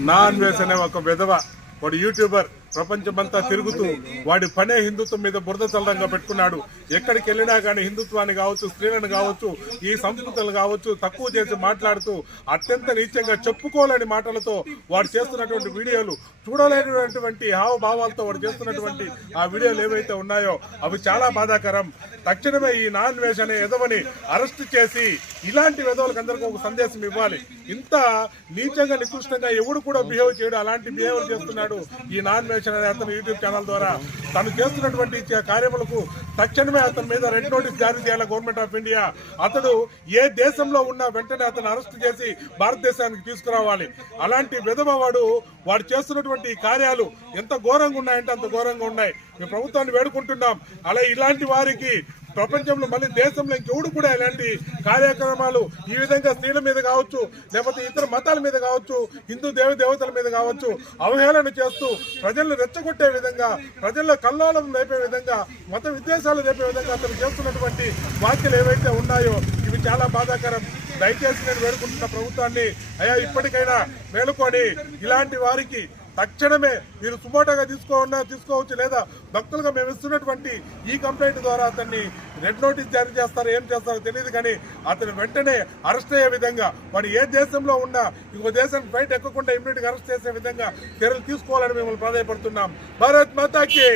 Non వేస్ అనే ఒక విధవ వాడు యూట్యూబర్ ప్రపంచమంతా తిరుగుతూ వాడి పనే హిందుత్వం మీద బురద చల్లంగా పెట్టుకున్నాడు. ఎక్కడికి వెళ్ళినా కానీ హిందుత్వాన్ని కావచ్చు స్త్రీలను కావచ్చు ఈ సంస్కృతులు కావచ్చు తక్కువ చేసి మాట్లాడుతూ అత్యంత నీచంగా చెప్పుకోలేని మాటలతో వాడు చేస్తున్నటువంటి వీడియోలు చూడలేనటువంటి హావభావాలతో వాడు చేస్తున్నటువంటి ఆ వీడియోలు ఏవైతే ఉన్నాయో అవి చాలా బాధాకరం. తక్షణమే ఈ నాన్ వెజ్ అనే ఎదవని అరెస్ట్ చేసి ఇలాంటి విధవులకు అందరికీ ఒక సందేశం ఇవ్వాలి. ఇంత నీచంగా నికృష్టంగా ఎవడు కూడా బిహేవ్ చేయడు. అలాంటి బిహేవియర్ చేస్తున్నాడు ఈ నాన్ వేష్ అనే అతను యూట్యూబ్ ఛానల్ ద్వారా తను చేస్తున్నటువంటి కార్యములకు తక్షణమే అతని మీద రెడ్ నోటీస్ జారీ చేయాలి గవర్నమెంట్ ఆఫ్ ఇండియా. అతడు ఏ దేశంలో ఉన్నా వెంటనే అతను అరెస్ట్ చేసి భారతదేశానికి తీసుకురావాలి. అలాంటి విధమవాడు వాడు చేస్తున్నటువంటి కార్యాలు ఎంత ఘోరంగా ఉన్నాయంటే అంత ఘోరంగా ఉన్నాయి. మేము ప్రభుత్వాన్ని వేడుకుంటున్నాం. అలా ఇలాంటి వారికి ప్రపంచంలో మళ్ళీ దేశంలో ఇంకెవడు కూడా ఇలాంటి కార్యక్రమాలు ఈ విధంగా స్త్రీల మీద కావచ్చు లేకపోతే ఇతర మతాల మీద కావచ్చు హిందూ దేవ దేవతల మీద కావచ్చు అవహేళన చేస్తూ ప్రజలను రెచ్చగొట్టే విధంగా ప్రజల్లో కల్లోలం రేపే విధంగా మత విద్వేషాలు రేపే విధంగా అతను చేస్తున్నటువంటి వ్యాఖ్యలు ఏవైతే ఉన్నాయో ఇవి చాలా బాధాకరం. దయచేసి నేను వేడుకుంటున్న ప్రభుత్వాన్ని అయ్యా ఇప్పటికైనా మేలుకొని ఇలాంటి వారికి తక్షణమే మీరు సుమోటోగా తీసుకోకుండా తీసుకోవచ్చు లేదా భక్తులుగా మేము ఇస్తున్నటువంటి ఈ కంప్లైంట్ ద్వారా అతన్ని రెడ్ నోటీస్ జారీ చేస్తారో ఏం చేస్తారో తెలియదు కానీ అతను వెంటనే అరెస్ట్ అయ్యే విధంగా వాడు ఏ దేశంలో ఉన్నా ఇంకో దేశం బయట ఎక్కకుండా ఇమ్మీడియట్గా అరెస్ట్ చేసే విధంగా చర్యలు తీసుకోవాలని మిమ్మల్ని ప్రాధాయపడుతున్నాం. భారత్ మాతాకి!